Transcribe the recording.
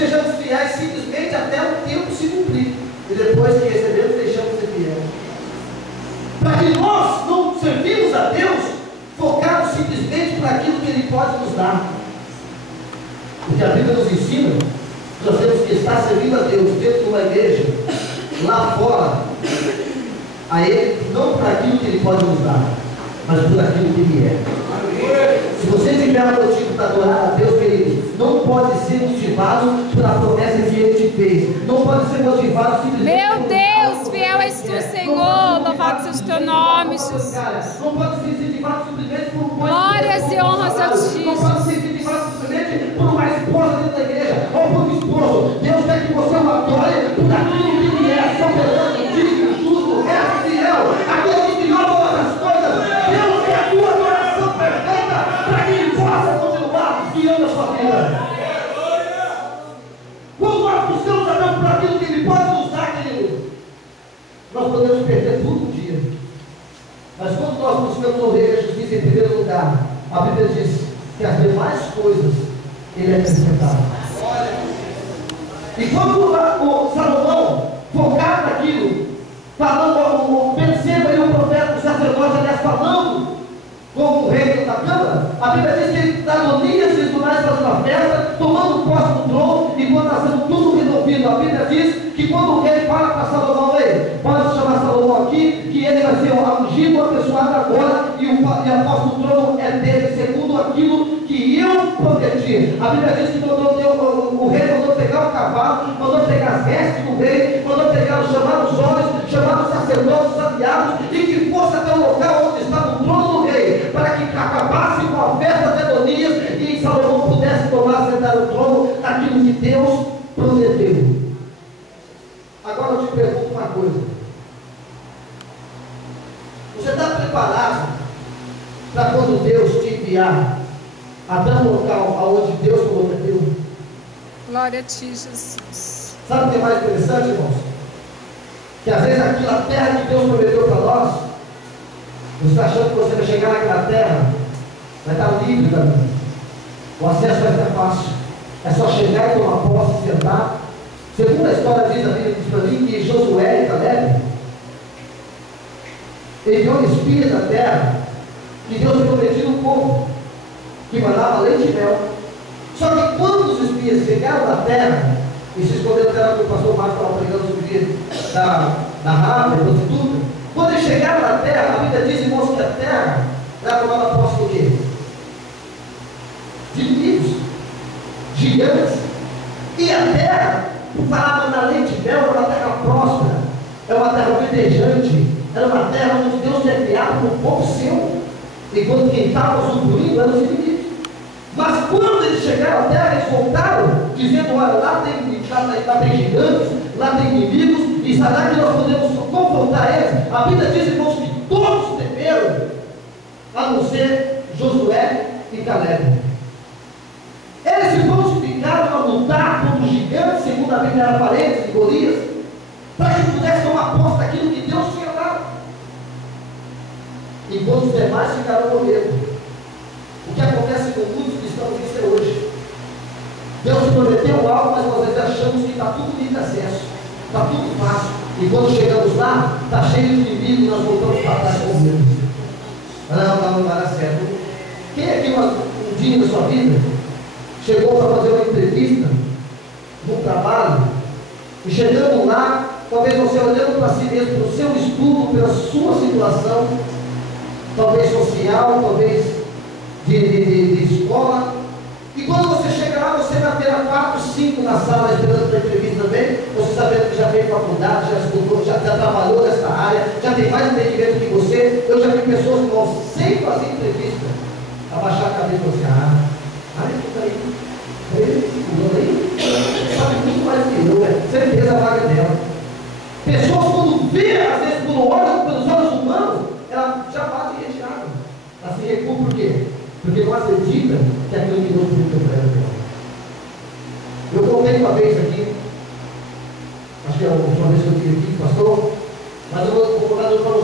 sejamos fiéis simplesmente até o tempo se cumprir, e depois que recebemos, deixamos de ser fiéis. Para que nós não servimos a Deus focados simplesmente para aquilo que Ele pode nos dar. Porque a Bíblia nos ensina que nós temos que estar servindo a Deus dentro de uma igreja, lá fora, a Ele, não para aquilo que Ele pode nos dar, mas por aquilo que Ele é. Se você tiver um motivo para adorar a Deus, querido, não pode ser motivado pela promessa que Ele te fez. Não pode ser motivado simplesmente. Meu Deus, fiel és tu, Senhor. Louvado seja o teu nome, Jesus. Não pode ser incentivado simplesmente por coisas. Glórias e honras a ti. Não pode ser incentivado simplesmente por uma esposa dentro da igreja ou por um esposo. Deus quer que você o adore por aquilo que Ele é, soberano, digno, justo, reto, fiel. Aquele que criou todas as coisas. Deus quer a tua adoração perfeita para que Ele possa continuar guiando a sua vida. Quando nós buscamos a Deus por aquilo que Ele pode nos dar, querido, nós podemos perder tudo um dia. Mas quando nós buscamos o Rei da Justiça em primeiro lugar, a Bíblia diz que as demais coisas Ele acrescentava. E quando o Salomão, focado naquilo, falando, perceba aí o profeta, o sacerdote, aliás, falando como o rei da câmara, a Bíblia diz que ele dá Adonias e Adonais faz uma festa, tomando posse do trono, e quando está sendo tudo resolvido, a Bíblia diz que quando o rei fala para Salomão, pode chamar Salomão aqui, que ele vai ser ungido, abençoado agora, e a posse do trono é dele, segundo aquilo que eu prometi. A Bíblia diz que o rei mandou pegar o cavalo, mandou pegar as vestes do rei, mandou chamar os homens, chamar os sacerdotes, os aliados, e que fosse até o local onde estava o trono do rei, para que acabasse com a festa de Adonias e Salomão pudesse tomar, sentar no trono daquilo que Deus prometeu. Agora eu te pergunto uma coisa: você está preparado para quando Deus te enviar até um local aonde Deus prometeu? Glória a ti, Jesus. Sabe o que é mais interessante, irmãos? Que às vezes aquela terra que Deus prometeu para nós, você está achando que você vai chegar naquela terra, vai estar livre também. O acesso vai ser fácil. É só chegar e tomar posse, sentar. Segundo a história diz, a Bíblia diz para mim que Josué e Caleb enviou espias da terra que Deus tinha prometido o povo, que mandava leite e mel. Só que quando os espias chegaram na terra e se esconderam até que o pastor Marcos estava pregando sobre o dia da rapa, da prostituta, quando eles chegaram na terra, a Bíblia diz, irmãos, que a terra era tomada posse do quê? De inimigos, gigantes. E a terra, por falar na leite e mel, era uma terra próspera, era uma terra verdejante, era uma terra onde Deus tinha criado um povo seu, enquanto quem estava usufruindo eram os inimigos. Mas quando eles chegaram à terra, eles voltaram, dizendo: olha, lá tem gigantes, lá tem inimigos, e será que nós podemos confrontar eles? A Bíblia diz, irmãos, que todos temeram, a não ser Josué e Caleb. Eles se prontificaram a lutar contra os gigantes, segundo a Bíblia era parentes de Golias, para que pudesse tomar posse daquilo que Deus tinha dado. Enquanto os demais ficaram com medo. O que acontece com muitos cristãos, isso é hoje. Deus prometeu algo, mas nós vezes achamos que está tudo livre acesso, está tudo fácil. E quando chegamos lá, está cheio de inimigos e nós voltamos para trás com medo. Não vai dar certo. Quem aqui um dia na sua vida chegou para fazer uma entrevista num trabalho, e chegando lá, talvez você olhando para si mesmo, pelo seu estudo, pela sua situação, talvez social, talvez de escola, e quando você chega lá, você vai ter 4, 5 na sala esperando para a entrevista também, você sabendo que já fez faculdade, já estudou, já trabalhou nessa área, já tem mais entendimento que você. Eu já vi pessoas que vão sem fazer entrevista, abaixar a cabeça e falar assim: escuta aí, sabe muito mais que eu, certeza a vaga dela. Pessoas, quando vê, às vezes, pelos olhos humanos, ela já faz de retirada. Ela se recua por quê? Porque não acredita que aquilo que Deus prometeu para ela. Eu contei uma vez aqui, acho que é a última vez que eu vim aqui, pastor, mas eu vou contar para